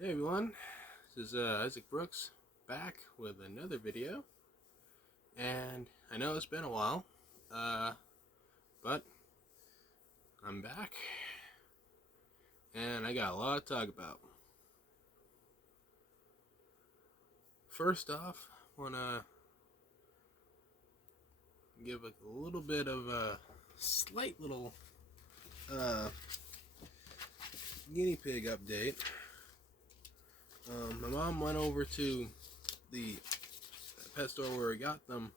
Hey everyone, this is Isaac Brooks back with another video, and I know it's been a while, but I'm back, and I got a lot to talk about. First off, I want to give a little bit of a slight little guinea pig update. My mom went over to the pet store where we got them,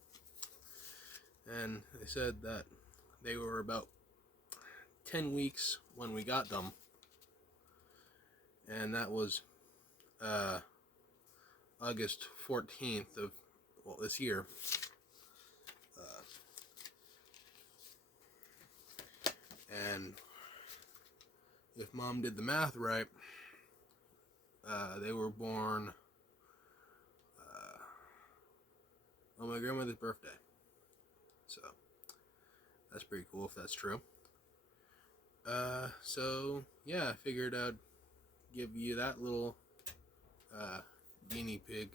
and they said that they were about 10 weeks when we got them, and that was August 14th of this year. And if mom did the math right, they were born on my grandmother's birthday. So that's pretty cool if that's true. So yeah, I figured I'd give you that little guinea pig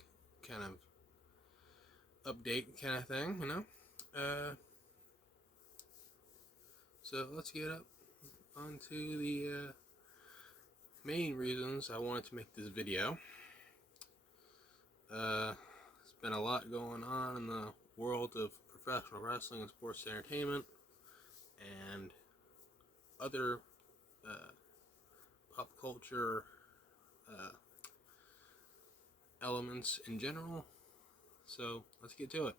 kind of update kind of thing, you know. So let's get up onto the main reasons I wanted to make this video. There's been a lot going on in the world of professional wrestling and sports entertainment and other pop culture elements in general. So let's get to it.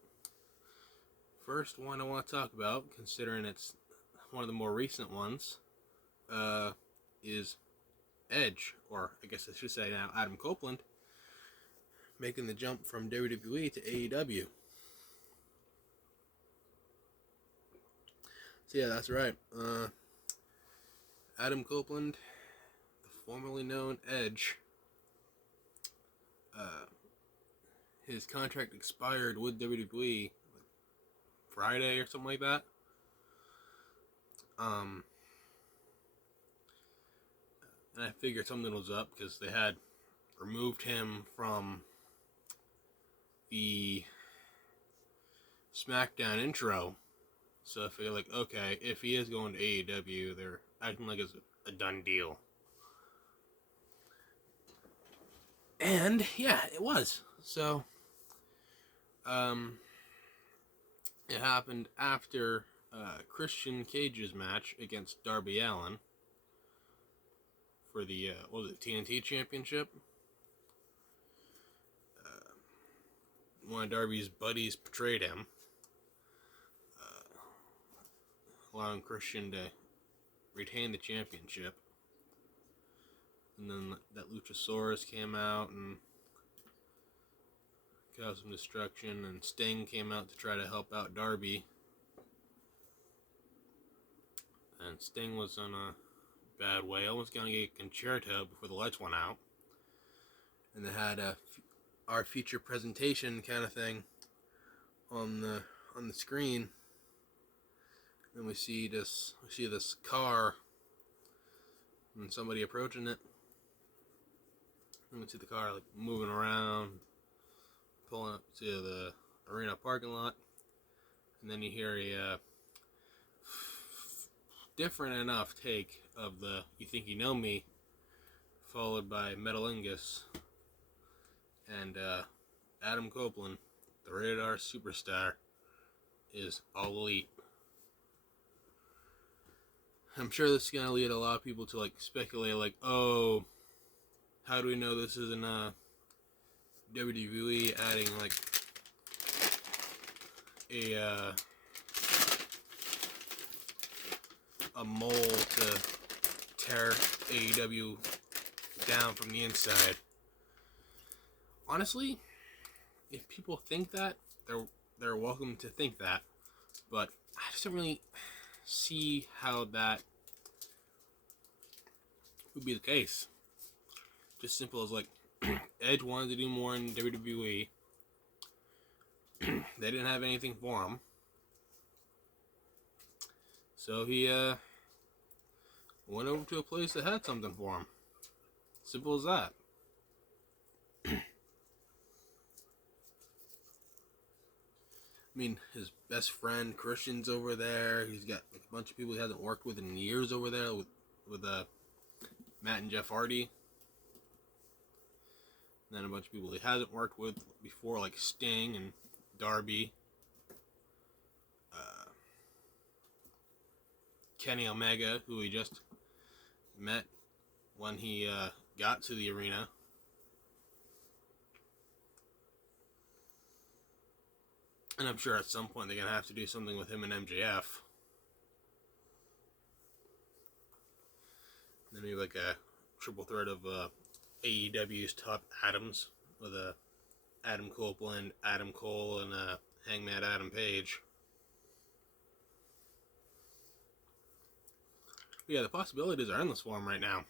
First one I want to talk about, considering it's one of the more recent ones, is Edge, or I guess I should say now Adam Copeland, making the jump from WWE to AEW. So yeah, that's right. Adam Copeland, the formerly known Edge, his contract expired with WWE Friday or something like that. And I figured something was up because they had removed him from the SmackDown intro. So I figured, like, okay, if he is going to AEW, they're acting like it's a done deal. And yeah, it was. So it happened after Christian Cage's match against Darby Allin for the TNT Championship. One of Darby's buddies betrayed him, allowing Christian to retain the championship. And then that Luchasaurus came out and caused some destruction, and Sting came out to try to help out Darby. And Sting was in a bad way, almost going to get concerto before the lights went out. And they had our feature presentation kind of thing on the screen. And we see this car and somebody approaching it. And we see the car like moving around, pulling up to the arena parking lot. And then you hear a different enough take of the "You Think You Know Me," followed by Metalingus and Adam Copeland, the rated R superstar, is all elite. I'm sure this is gonna lead a lot of people to like speculate, like, oh, how do we know this isn't WWE adding like a mole to tear AEW down from the inside? Honestly, if people think that, they're welcome to think that, but I just don't really see how that would be the case. Just simple as like Edge wanted to do more in WWE. They didn't have anything for him, so he went over to a place that had something for him. Simple as that. I mean, his best friend Christian's over there. He's got like, a bunch of people he hasn't worked with in years over there with Matt and Jeff Hardy. And then a bunch of people he hasn't worked with before, like Sting and Darby. Kenny Omega, who he just met when he got to the arena. And I'm sure at some point they're going to have to do something with him and MJF. And then maybe like a triple threat of AEW's top Adams with Adam Copeland, Adam Cole, and Hangman Adam Page. But yeah, the possibilities are endless for him right now.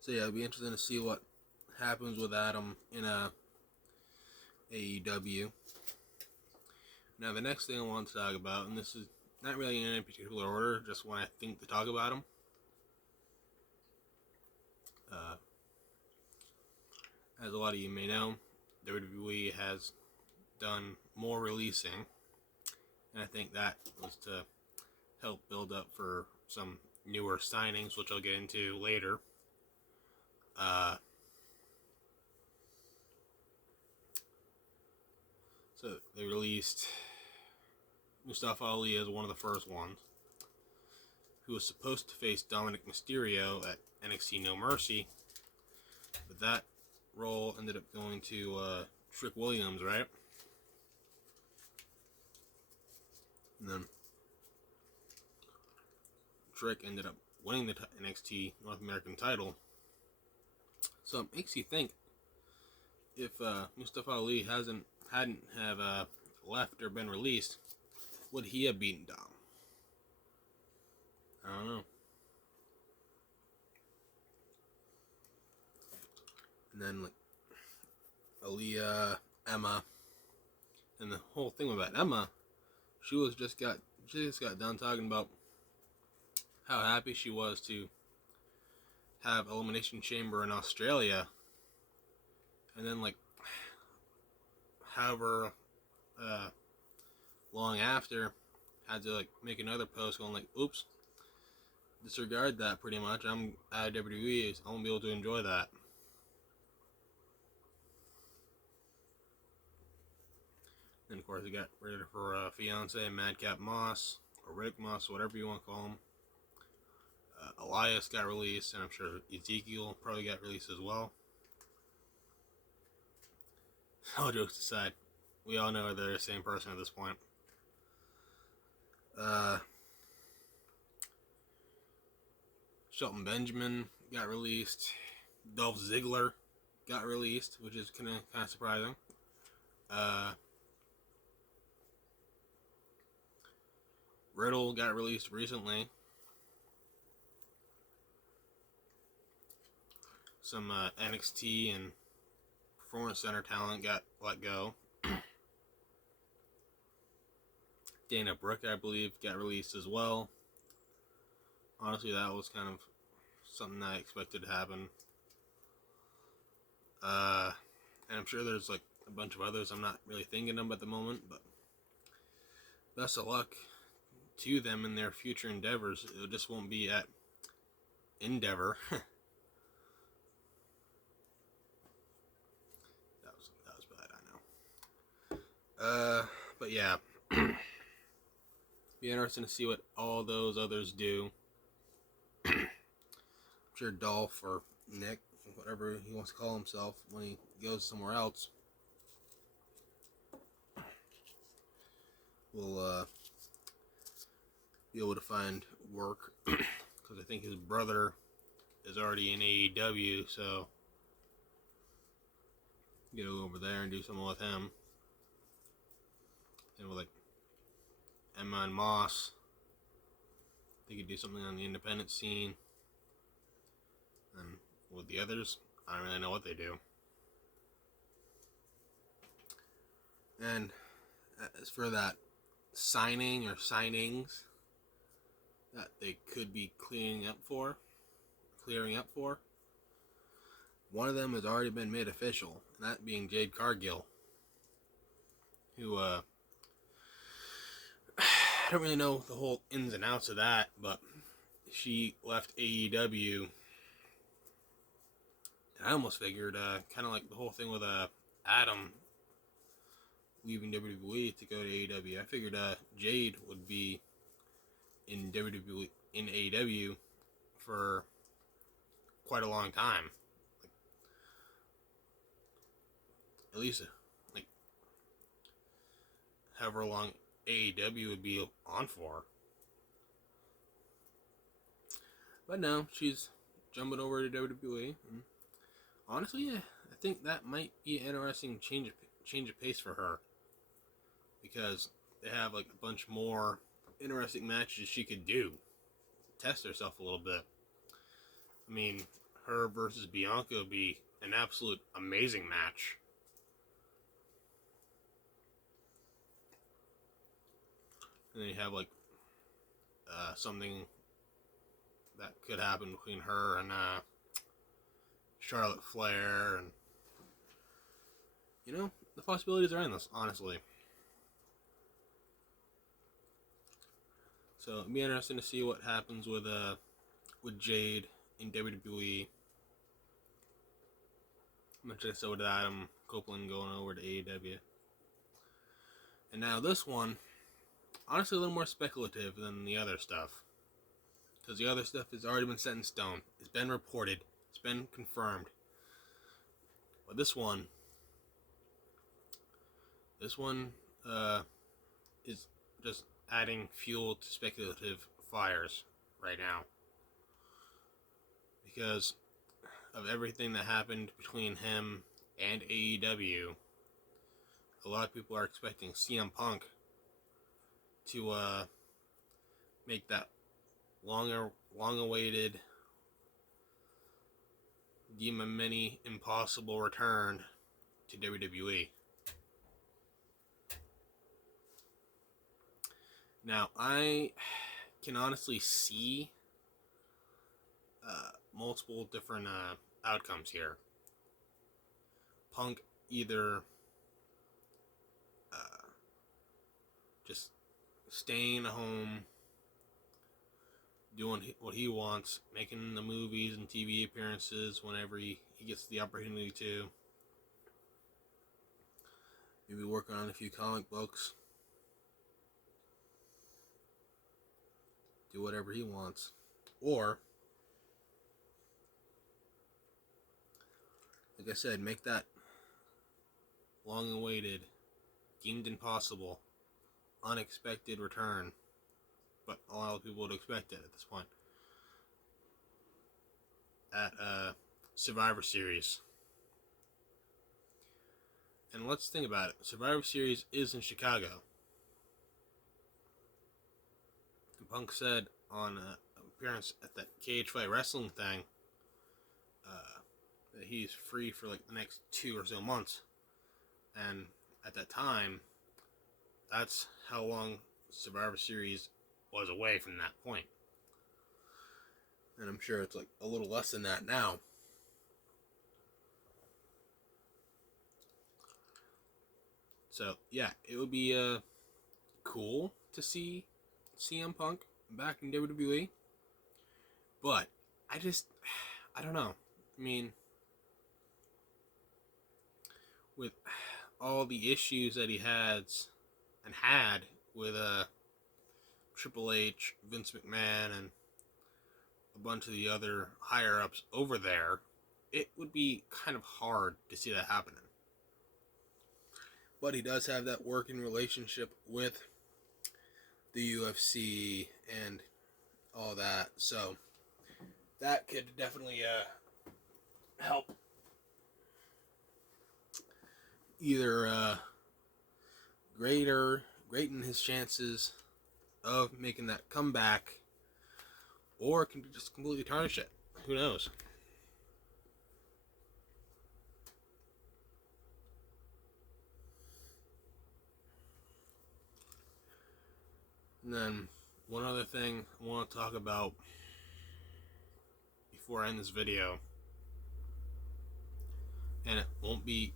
So yeah, it'll be interesting to see what happens with Adam in AEW. Now the next thing I want to talk about, and this is not really in any particular order, just when I think to talk about him. As a lot of you may know, WWE has done more releasing, and I think that was to help build up for some newer signings, which I'll get into later. So they released Mustafa Ali as one of the first ones, who was supposed to face Dominic Mysterio at NXT No Mercy, but that role ended up going to Trick Williams, right? And then Trick ended up winning the NXT North American title. So it makes you think, if Mustafa Ali hadn't have left or been released, would he have beaten Dom? I don't know. And then like Aaliyah, Emma, and the whole thing about Emma, she just got done talking about how happy she was to have Elimination Chamber in Australia, and then like however long after, had to like make another post going like, oops, disregard that pretty much, I'm at WWE, I won't be able to enjoy that. And of course he got rid of her fiance, Madcap Moss, or Rick Moss, whatever you want to call him. Elias got released, and I'm sure Ezekiel probably got released as well. All jokes aside, we all know they're the same person at this point. Shelton Benjamin got released. Dolph Ziggler got released, which is kind of surprising. Riddle got released recently. Some NXT and Performance Center talent got let go. Dana Brooke, I believe, got released as well. Honestly, that was kind of something I expected to happen. And I'm sure there's like a bunch of others I'm not really thinking of at the moment, but best of luck to them in their future endeavors. It just won't be at Endeavor. that was bad, I know. But yeah. Be interesting to see what all those others do. I'm sure Dolph or Nick, whatever he wants to call himself, when he goes somewhere else, will be able to find work, because I think his brother is already in AEW, so you go over there and do something with him. And with like Emma and Moss, they could do something on the independent scene. And with the others, I don't really know what they do. And as for that signing or signings that they could be clearing up for, One of them has already been made official, and that being Jade Cargill, who, I don't really know the whole ins and outs of that, but she left AEW. And I almost figured, kind of like the whole thing with Adam leaving WWE to go to AEW. I figured Jade would be in WWE, in AEW for quite a long time, like, at least like however long AEW would be on for. But no, she's jumping over to WWE. And honestly, yeah, I think that might be an interesting change of pace for her, because they have like a bunch more interesting matches she could do, test herself a little bit. I mean, her versus Bianca would be an absolute amazing match. And then you have like something that could happen between her and Charlotte Flair, and you know, the possibilities are endless, honestly. So it'd be interesting to see what happens with Jade in WWE. Much like I said with Adam Copeland going over to AEW. And now this one, honestly, a little more speculative than the other stuff, because the other stuff has already been set in stone. It's been reported. It's been confirmed. But this one is just adding fuel to speculative fires right now, because of everything that happened between him and AEW. A lot of people are expecting CM Punk to make that long-awaited, demon many impossible return to WWE. Now, I can honestly see multiple different outcomes here. Punk either just staying home, doing what he wants, making the movies and TV appearances whenever he gets the opportunity to. Maybe working on a few comic books. Do whatever he wants. Or, like I said, make that long-awaited, deemed impossible, unexpected return. But a lot of people would expect it at this point. At Survivor Series. And let's think about it. Survivor Series is in Chicago. And Punk said on an appearance at that Cage Fight Wrestling thing that he's free for like the next 2 or so months. And at that time, that's how long Survivor Series was away from that point. And I'm sure it's like a little less than that now. So, yeah, it would be cool to see CM Punk back in WWE. But, I don't know. I mean, with all the issues that he had with Triple H, Vince McMahon, and a bunch of the other higher-ups over there, it would be kind of hard to see that happening. But he does have that working relationship with the UFC and all that, so that could definitely help either greaten his chances of making that comeback, or can just completely tarnish it. Who knows? And then one other thing I want to talk about before I end this video and it won't be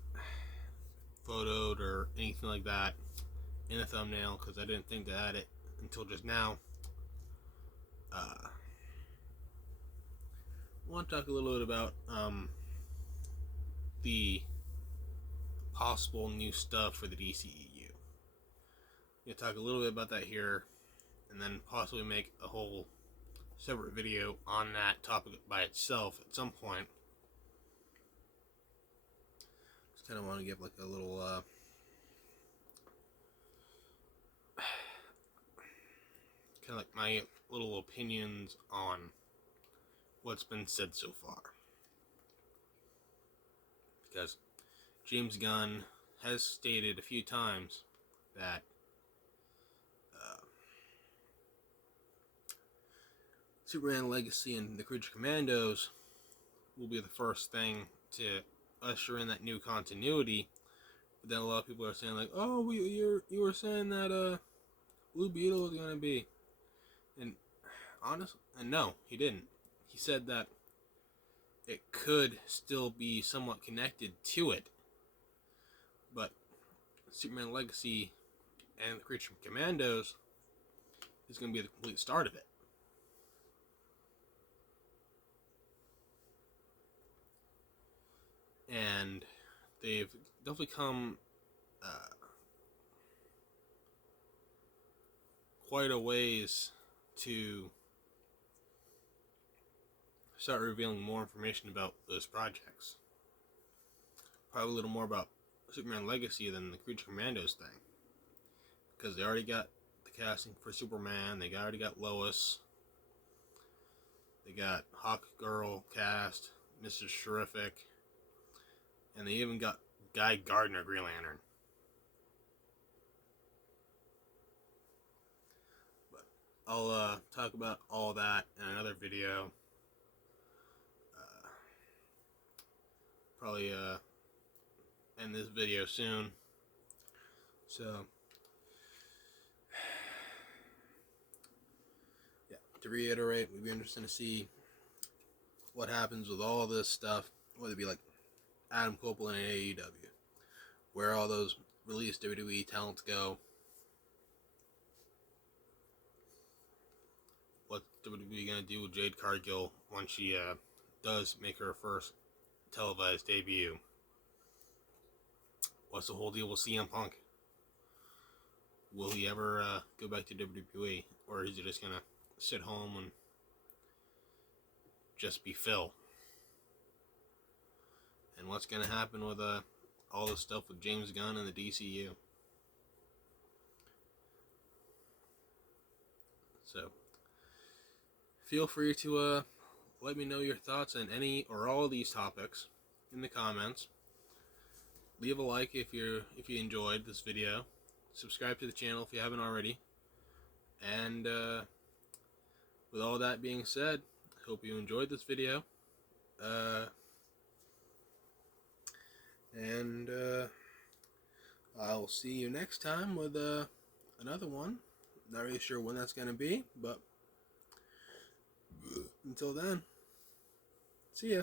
photoed or anything like that in the thumbnail because I didn't think to add it until just now. I want to talk a little bit about the possible new stuff for the DCEU. I'm going to talk a little bit about that here, and then possibly make a whole separate video on that topic by itself at some point. Just kind of want to give like a little kind of like my little opinions on what's been said so far, because James Gunn has stated a few times that Superman Legacy and the Creature Commandos will be the first thing to usher in that new continuity. But then a lot of people are saying like, "Oh, you were saying that Blue Beetle was gonna be," and honestly, and no, he didn't. He said that it could still be somewhat connected to it, but Superman Legacy and the Creature Commandos is going to be the complete start of it. And they've definitely come quite a ways to start revealing more information about those projects. Probably a little more about Superman Legacy than the Creature Commandos thing, because they already got the casting for Superman. They already got Lois. They got Hawk Girl cast, Mr. Terrific, and they even got Guy Gardner Green Lantern. But I'll talk about all that in another video. Probably end this video soon. So yeah, to reiterate, we'd be interested to see what happens with all this stuff, whether it be like Adam Copeland and AEW, where all those released WWE talents go, what WWE gonna do with Jade Cargill once she does make her first televised debut. What's the whole deal with CM Punk? Will he ever go back to WWE, or is he just gonna sit home and just be Phil? And what's gonna happen with all this stuff with James Gunn and the DCU? So feel free to let me know your thoughts on any or all of these topics in the comments. Leave a like if you enjoyed this video. Subscribe to the channel if you haven't already. And with all that being said, I hope you enjoyed this video. And I'll see you next time with another one. Not really sure when that's going to be, but until then, see ya.